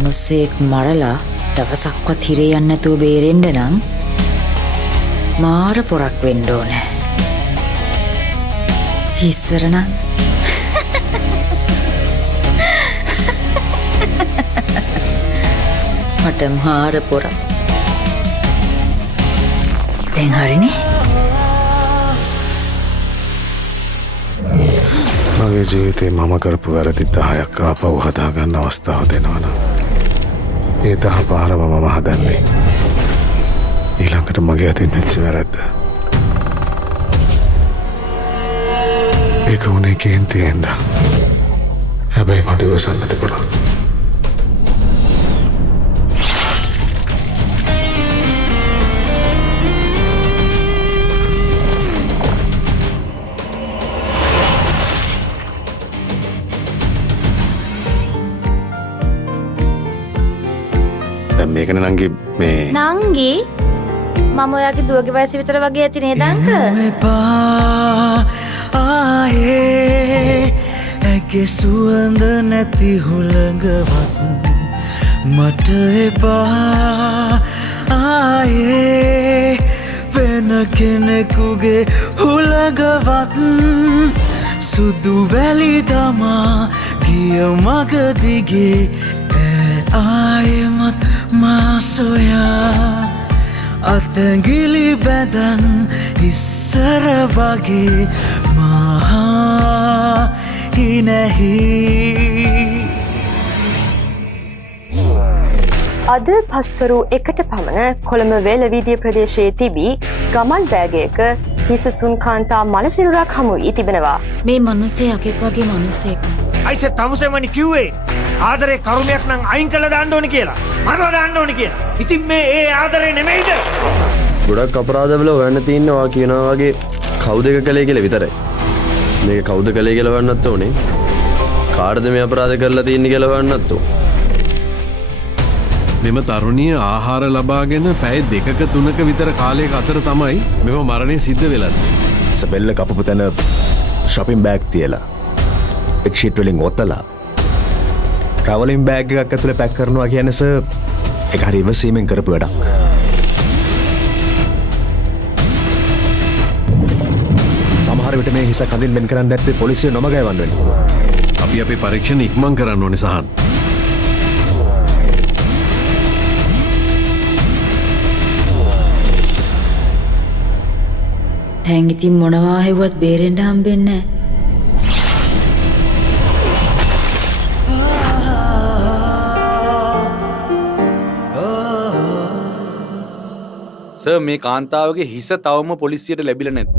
මිනිස්සෙක් මරලා දවසක්වත් හිරේ යන්නේ නැතුව බේරෙන්න නම් මාර පොරක් වෙන්න ඕනේ. ඉස්සර නම් මට මාර පොරක්. දැන් හරිනේ. මගේ ජීවිතේ මම කරපු වැරදි 10ක් ආපහු හදාගන්න අවස්ථාව දෙනවනම් ඒ 10 පාරම මම හදන්නේ ඊළඟට මගේ අතින් වෙච්ච වැරද්ද. ඒක උනේ කේන්තියෙන්ද. හැබැයි මට ඉවසන්න තිබුණා. මේකන නංගි මේ නංගි මම ඔයාගේ දුවගේ වයස විතර වගේ ඇති නේද අංක? ආයේ ඇගේ සුවඳ නැති හුළඟවත් මට එපා. ආයේ වෙන කෙනෙකුගේ හුළඟවත් සුදු වැලි දමා ගිය මග දිගේ ආයෙමත් මා සොයා අතැඟිලි බැදන් ඉස්සර වගේ මහා හිනැහි. අද පස්වරු 1ට පමණ කොළඹ වේලවීදිය ප්‍රදේශයේ තිබී ගමන් බෑගයක හිසසුන් කාන්තා මනසිරුරක් හමු වී තිබෙනවා. මේ මිනිස්සේ යකෙක් වගේ මිනිස්සෙක්. අයිසේ තමුසෙමනි කිව්වේ ආදරේ කරුමයක් නම් අයින් කළා දාන්න ඕනේ කියලා. මරලා දාන්න ඕනේ කියලා. ඉතින් මේ ඒ ආදරේ නෙමෙයිද? ගොඩක් අපරාධවල හොයන්න තියෙනවා කියනවා වගේ කවුද එක කළේ කියලා විතරයි. මේක කවුද කළේ කියලා හොයන්නත් ඕනේ. කාටද මේ අපරාධ කරලා තියෙන්නේ කියලා හොයන්නත් ඕනේ. මෙම තරුණිය ආහාර ලබාගෙන පැය 2ක 3ක විතර කාලයක අතර තමයි මෙම මරණය සිද්ධ වෙලා තියෙන්නේ. සබෙල්ල කපපු තැන shopping bag තියලා bedsheet වලින් ඔතලා traveling bag එකක් ඇතුලේ පැක් කරනවා කියන්නේ සර් ඒක හරි ඉවසීමෙන් කරපු වැඩක්. සමහර විට මේ හිස කඳින් මෙන් කරන්න නැත්නම් පොලිසිය නොමග යවන්න වෙනවා. අපි අපේ පරීක්ෂණ ඉක්මන් කරන්න ඕනේ සහන්. දැන් ඉතින් මොනවා හෙව්වත් බේරෙන්න හම්බෙන්නේ නැහැ. සර් මේ කාන්තාවගේ හිස තවම පොලිසියට ලැබිලා නැද්ද?